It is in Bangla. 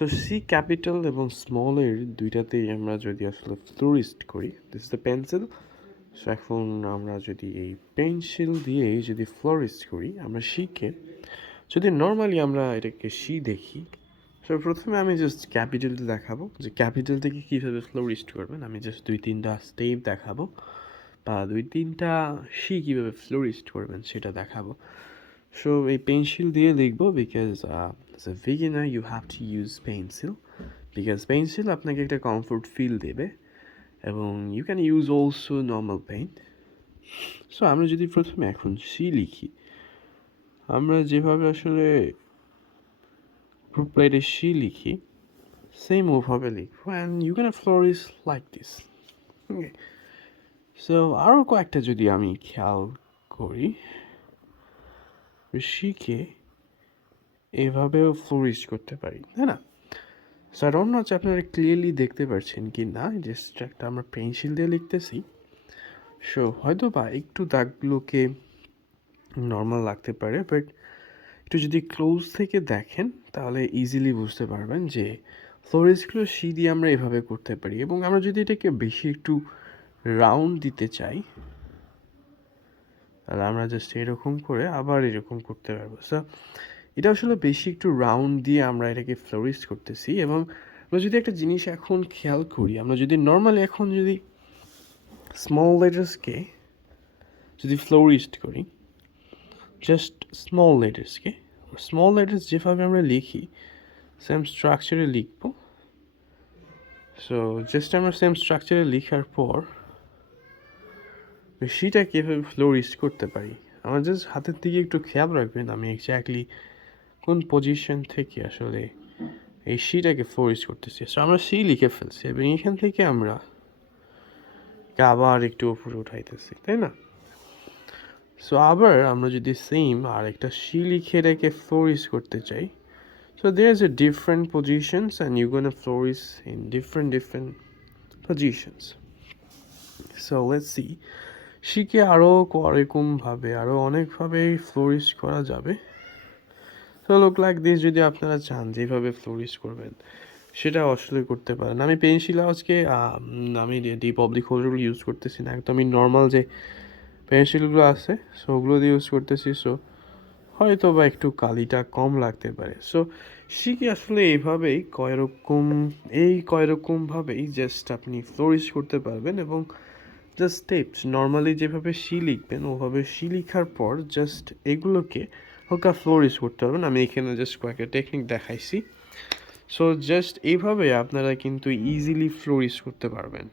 সো সি ক্যাপিটাল এবং স্মলের দুইটাতেই আমরা যদি আসলে ফ্লোরিস্ট করি, this is the pencil. So এখন আমরা যদি এই পেন্সিল দিয়ে যদি ফ্লোরিস্ট করি, আমরা শিকে যদি নর্মালি আমরা এটাকে সি দেখি, সো প্রথমে আমি জাস্ট ক্যাপিটালটা দেখাবো যে ক্যাপিটাল থেকে কীভাবে ফ্লোরিস্ট করবেন। আমি জাস্ট 2-3টা স্টেপ দেখাবো বা 2-3টা সি কীভাবে ফ্লোরিস্ট করবেন সেটা দেখাবো। সো এই পেন্সিল দিয়ে লিখবো because as a beginner you have to use pencil because pencil আপনাকে একটা কমফোর্ট ফিল দেবে এবং you can use also normal paint. So আমরা যদি প্রথমে এখন সি লিখি, আমরা যেভাবে আসলে গ্রুপ রাইটে সি লিখি সেম ওভাবে লিখবো and you can flourish like this. Okay, so আরও কয়েকটা যদি আমি খেয়াল করি, শিখে এভাবেও ফ্লোরিশ করতে পারি, তাই না? সো আই ডোন্ট নো যে আপনারা ক্লিয়ারলি দেখতে পাচ্ছেন কি না, জাস্ট একটা আমরা পেন্সিল দিয়ে লিখতেছি। সো হয়তো বা একটু দাগগুলোকে নর্মাল লাগতে পারে, বাট একটু যদি ক্লোজ থেকে দেখেন তাহলে ইজিলি বুঝতে পারবেন যে ফ্লোরিশগুলো সি দিয়ে আমরা এভাবে করতে পারি। এবং আমরা যদি এটাকে বেশি একটু রাউন্ড দিতে চাই তাহলে আমরা জাস্ট এরকম করে আবার এরকম করতে পারবো। সো এটা আসলে বেশি একটু রাউন্ড দিয়ে আমরা এটাকে ফ্লোরিশ করতেছি। এবং আমরা যদি একটা জিনিস এখন খেয়াল করি, আমরা যদি নর্মালি এখন যদি স্মল লেটার্সকে যদি ফ্লোরিস্ট করি, জাস্ট স্মল লেটার্স যেভাবে আমরা লিখি সেম স্ট্রাকচারে লিখব। সো জাস্ট আমরা সেম স্ট্রাকচারে লেখার পর সেটা কীভাবে ফ্লোরিশ করতে পারি, আমার জাস্ট হাতের দিকে একটু খেয়াল রাখবেন আমি এক্স্যাক্টলি কোন পজিশন থেকে আসলে এই সিটাকে ফ্লোরিশ করতেছি। সো আমরা সি লিখে ফেলছি এবং এখান থেকে আমরা আবার একটু উপরে উঠাইতেছি, তাই না? সো আবার আমরা যদি সেম আর একটা সি লিখে এটাকে ফ্লোরিশ করতে চাই, so there's a different positions and you're gonna flourish in different positions. So let's see, শিখে আরও এরকমভাবে আরও অনেকভাবে ফ্লোরিশ করা যাবে। সো লুক লাইক দিস, যদি আপনারা চান যেভাবে ফ্লোরিশ করবেন সেটা আসলে করতে পারেন। আমি পেন্সিল আজকে আমি ডি পাবলিক হোল্ডারগুলো ইউজ করতেছি না, একদম আমি নর্মাল যে পেন্সিলগুলো আছে সো ওগুলো দিয়ে ইউজ করতেছি। সো হয়তো বা একটু কালিটা কম লাগতে পারে। সো শিখে আসলে এইভাবেই কয়রকমভাবেই জাস্ট আপনি ফ্লোরিশ করতে পারবেন। এবং জাস্ট স্টেপস নর্মালি যেভাবে সি লিখবেন ওভাবে সি লিখার পর জাস্ট এগুলোকে হালকা ফ্লোরিশ করতে পারবেন। আমি এখানে জাস্ট কয়েকটা টেকনিক দেখাইছি। সো জাস্ট এইভাবে আপনারা কিন্তু ইজিলি ফ্লোরিশ করতে পারবেন।